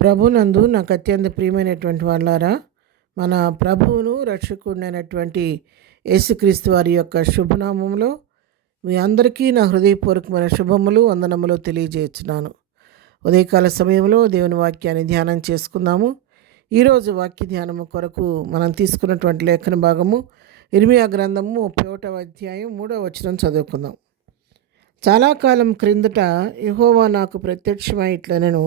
ప్రభునందు నాకు అత్యంత ప్రియమైనటువంటి వాళ్ళారా, మన ప్రభువును రక్షకుడైనటువంటి యేసుక్రీస్తు వారి యొక్క శుభనామంలో మీ అందరికీ నా హృదయపూర్వకమైన శుభములు వందనములు తెలియజేస్తున్నాను. ఉదయకాల సమయంలో దేవుని వాక్యాన్ని ధ్యానం చేసుకుందాము. ఈరోజు వాక్య ధ్యానము కొరకు మనం తీసుకున్నటువంటి లేఖన భాగము ఇర్మియా గ్రంథము 31వ అధ్యాయం 3వ వచనం చదువుకుందాం. చాలా కాలం క్రిందట యెహోవా నాకు ప్రత్యక్షమై ఇట్లనెను,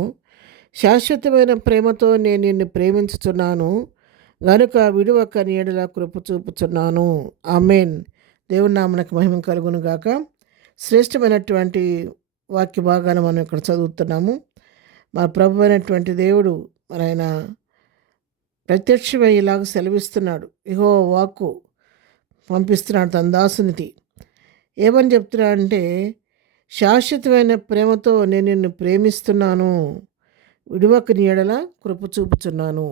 శాశ్వతమైన ప్రేమతో నేను నిన్ను ప్రేమించుచున్నాను గనుక విడువక నీడలా కృప చూపుచున్నాను. ఆమేన్. దేవుని నామమునకు మహిమ కలుగును గాక. శ్రేష్టమైనటువంటి వాక్య భాగాన్ని మనం ఇక్కడ చదువుతున్నాము. మన ప్రభు అయినటువంటి దేవుడు మరి ఆయన ప్రత్యక్షమై ఇలాగ సెలవిస్తున్నాడు. యెహోవా వాక్కు పంపిస్తున్నాడు తన దాసునికి. ఏమని చెప్తున్నాడంటే, శాశ్వతమైన ప్రేమతో నేను నిన్ను ప్రేమిస్తున్నాను, విడువక నీడల కృప చూపుచున్నాను.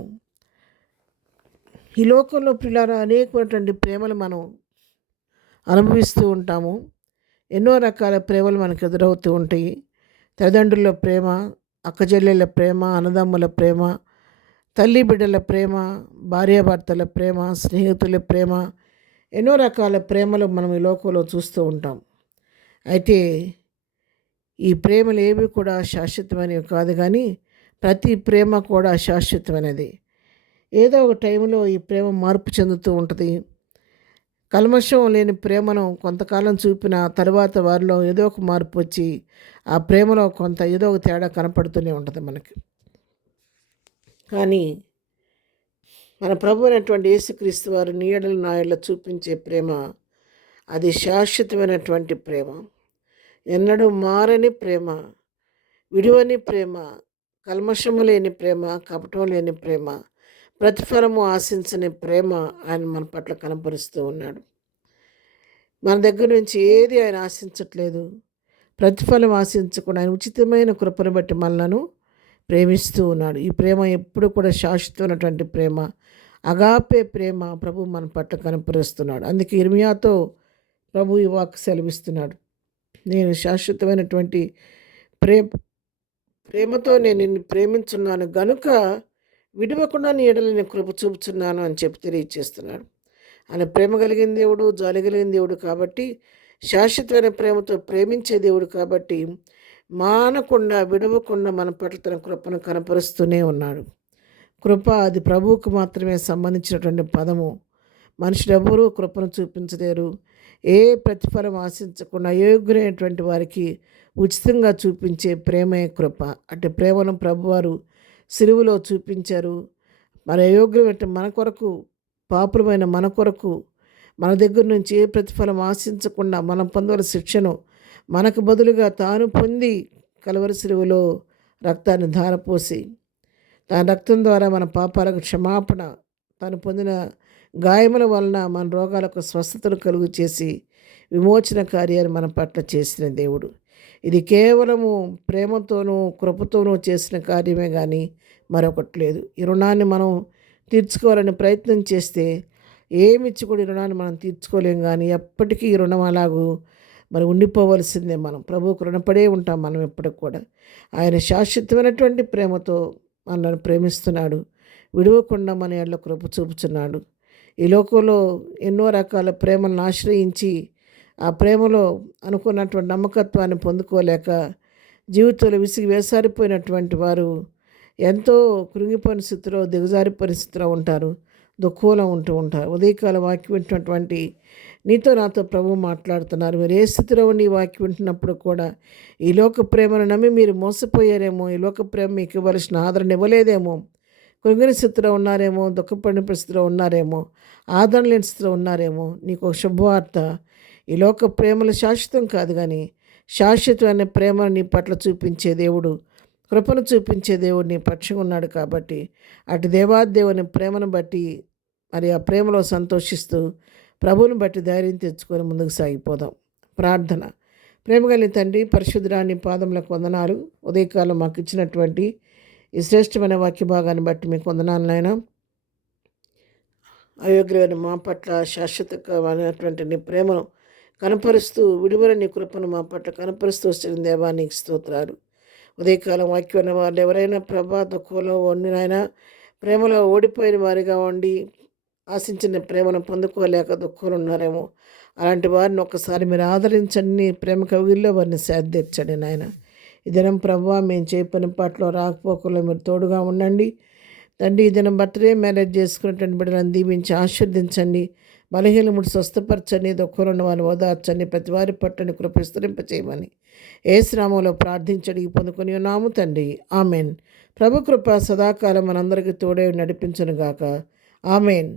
ఈ లోకంలో పిల్లల అనేకమైనటువంటి ప్రేమలు మనం అనుభవిస్తూ ఉంటాము. ఎన్నో రకాల ప్రేమలు మనకు ఎదురవుతూ ఉంటాయి. తల్లిదండ్రుల ప్రేమ, అక్కచెల్లెళ్ళ ప్రేమ, అన్నదమ్ముల ప్రేమ, తల్లి బిడ్డల ప్రేమ, భార్యాభర్తల ప్రేమ, స్నేహితుల ప్రేమ, ఎన్నో రకాల ప్రేమలు మనం ఈ లోకంలో చూస్తూ ఉంటాం. అయితే ఈ ప్రేమలు ఏవి కూడా శాశ్వతమైనవి కాదు, కానీ ప్రతి ప్రేమ కూడా శాశ్వతమైనది. ఏదో ఒక టైంలో ఈ ప్రేమ మార్పు చెందుతూ ఉంటుంది. కల్మషం లేని ప్రేమను కొంతకాలం చూపిన తర్వాత వారిలో ఏదో ఒక మార్పు వచ్చి ఆ ప్రేమలో కొంత ఏదో ఒక తేడా కనపడుతూనే ఉంటుంది మనకి. కానీ మన ప్రభు అయినటువంటి యేసుక్రీస్తు వారు నీడల నాయళ్ళ చూపించే ప్రేమ అది శాశ్వతమైనటువంటి ప్రేమ, ఎన్నడూ మారని ప్రేమ, విడువని ప్రేమ, కల్మషము లేని ప్రేమ, కపటం లేని ప్రేమ, ప్రతిఫలము ఆశించని ప్రేమ ఆయన మన పట్ల కనపరుస్తూ ఉన్నాడు. మన దగ్గర నుంచి ఏది ఆయన ఆశించట్లేదు. ప్రతిఫలం ఆశించకుండా ఆయన ఉచితమైన కృపను బట్టి మనలను ప్రేమిస్తూ ఉన్నాడు. ఈ ప్రేమ ఎప్పుడు కూడా శాశ్వతమైనటువంటి ప్రేమ, అగాపే ప్రేమ ప్రభు మన పట్ల కనపరుస్తున్నాడు. అందుకే ఇర్మియాతో ప్రభు ఈ వాక్కు సెలవిస్తున్నాడు, నేను శాశ్వతమైనటువంటి ప్రేమతో నేను నిన్ను ప్రేమించున్నాను గనుక విడవకుండా నీ ఎడల నేను కృప చూపుచున్నాను అని చెప్పి తెలియజేస్తున్నాడు. ఆయన ప్రేమ కలిగిన దేవుడు, జాలి కలిగిన దేవుడు కాబట్టి, శాశ్వతమైన ప్రేమతో ప్రేమించే దేవుడు కాబట్టి మానకుండా విడవకుండా మన పట్ల తన కృపను కనపరుస్తూనే ఉన్నాడు. కృప అది ప్రభువుకు మాత్రమే సంబంధించినటువంటి పదము. మనుషులెవరూ కృపను చూపించలేరు. ఏ ప్రతిఫలం ఆశించకుండా అయోగ్యులైనటువంటి వారికి ఉచితంగా చూపించే ప్రేమే కృప. అటు ప్రేమను ప్రభువారు సిలువలో చూపించారు. మన అయోగ్యమైన మన కొరకు, పాపులమైన మన కొరకు, మన దగ్గర నుంచి ఏ ప్రతిఫలం ఆశించకుండా మనం పొందవలసిన శిక్షను మనకు బదులుగా తాను పొంది కలువరి సిలువలో రక్తాన్ని ధారపోసి తన రక్తం ద్వారా మన పాపాలకు క్షమాపణ, తాను పొందిన గాయముల వలన మన రోగాలకు స్వస్థతను కలుగు చేసి విమోచన కార్యాన్ని మన పట్ల చేసిన దేవుడు. ఇది కేవలము ప్రేమతోనూ కృపతోనూ చేసిన కార్యమే కానీ మరొకటి లేదు. ఈ రుణాన్ని మనం తీర్చుకోవాలని ప్రయత్నం చేస్తే ఏమిచ్చి కూడా ఈ రుణాన్ని మనం తీర్చుకోలేం. కానీ ఎప్పటికీ ఈ రుణం అలాగూ మరి ఉండిపోవలసిందే. మనం ప్రభువుకు రుణపడే ఉంటాం మనం ఎప్పటికి కూడా. ఆయన శాశ్వతమైనటువంటి ప్రేమతో మనల్ని ప్రేమిస్తున్నాడు, విడవకుండా మన ఏళ్ళ కృప చూపుతున్నాడు. ఈ లోకంలో ఎన్నో రకాల ప్రేమలను ఆశ్రయించి ఆ ప్రేమలో అనుకున్నటువంటి నమ్మకత్వాన్ని పొందుకోలేక జీవితంలో విసిగి వేసారిపోయినటువంటి వారు ఎంతో కృంగిపోయిన స్థితిలో, దిగజారిపోయిన స్థితిలో ఉంటారు, దుఃఖంలో ఉంటూ ఉంటారు. ఉదయకాల వాక్యం వింటున్నటువంటి నీతో నాతో ప్రభు మాట్లాడుతున్నారు. మీరు ఏ స్థితిలో ఉండి ఈ వాక్యం వింటున్నప్పుడు కూడా ఈ లోక ప్రేమను నమ్మి మీరు మోసపోయారేమో, ఈ లోక ప్రేమ మీకు ఇవ్వవలసిన ఆదరణ ఇవ్వలేదేమో, కృంగిన స్థితిలో ఉన్నారేమో, దుఃఖపడిన పరిస్థితిలో ఉన్నారేమో, ఆదరణ లేని స్థితిలో ఉన్నారేమో. నీకు ఒక శుభవార్త, ఈ లోక ప్రేమలు శాశ్వతం కాదు, కానీ శాశ్వతమైన ప్రేమను నీ పట్ల చూపించే దేవుడు, కృపను చూపించే దేవుడు నీ పక్షంగా ఉన్నాడు. కాబట్టి అటు దేవాదేవుని ప్రేమను బట్టి మరి ఆ ప్రేమలో సంతోషిస్తూ ప్రభువుని బట్టి ధైర్యం తెచ్చుకొని ముందుకు సాగిపోదాం. ప్రార్థన. ప్రేమ కలిగిన తండ్రి, పరిశుద్ధురాని పాదములకు వందనాలు. ఉదయకాలం మాకు ఇచ్చినటువంటి ఈ శ్రేష్టమైన వాక్య భాగాన్ని బట్టి మీకు వందనాలు నాయనా. అయోగ్యమైన మా పట్ల శాశ్వతమైనటువంటి నీ ప్రేమను కనపరుస్తూ, విడువల నీ కృపను మా పట్ల కనపరుస్తూ వచ్చిన దేవా నీకు స్తోత్రాలు. ఉదయకాలం వాక్యం ఉన్న వాళ్ళు ఎవరైనా ప్రభా దుఃఖంలో ఉండి నాయన ప్రేమలో ఓడిపోయిన వారిగా ఉండి ఆశించిన ప్రేమను పొందుకోలేక దుఃఖంలో ఉన్నారేమో అలాంటి వారిని ఒక్కసారి మీరు ఆదరించండి, నీ ప్రేమ కవిగిల్లో వారిని సేద్దీర్చండి నాయన. ఈ దినం ప్రభావ మేము చేయ పని పాటలో రాకపోకల్లో మీరు తోడుగా ఉండండి తండ్రి. ఈ దినం బర్త్డే మ్యారేజ్ చేసుకున్నటువంటి బిడ్డలను దీవించి ఆశీర్దించండి, బలహీనముడు స్వస్థపరచండి, దుఃఖంలో ఉన్న వారిని ఓదార్చండి, ప్రతి వారి పట్టని కృప విస్తరింపచేయమని యేసు నామములో ప్రార్థించడి పొందుకొని ఉన్నాము తండ్రి, ఆమెన్. ప్రభు కృప సదాకాలం మనందరికీ తోడే నడిపించునుగాక, ఆమెన్.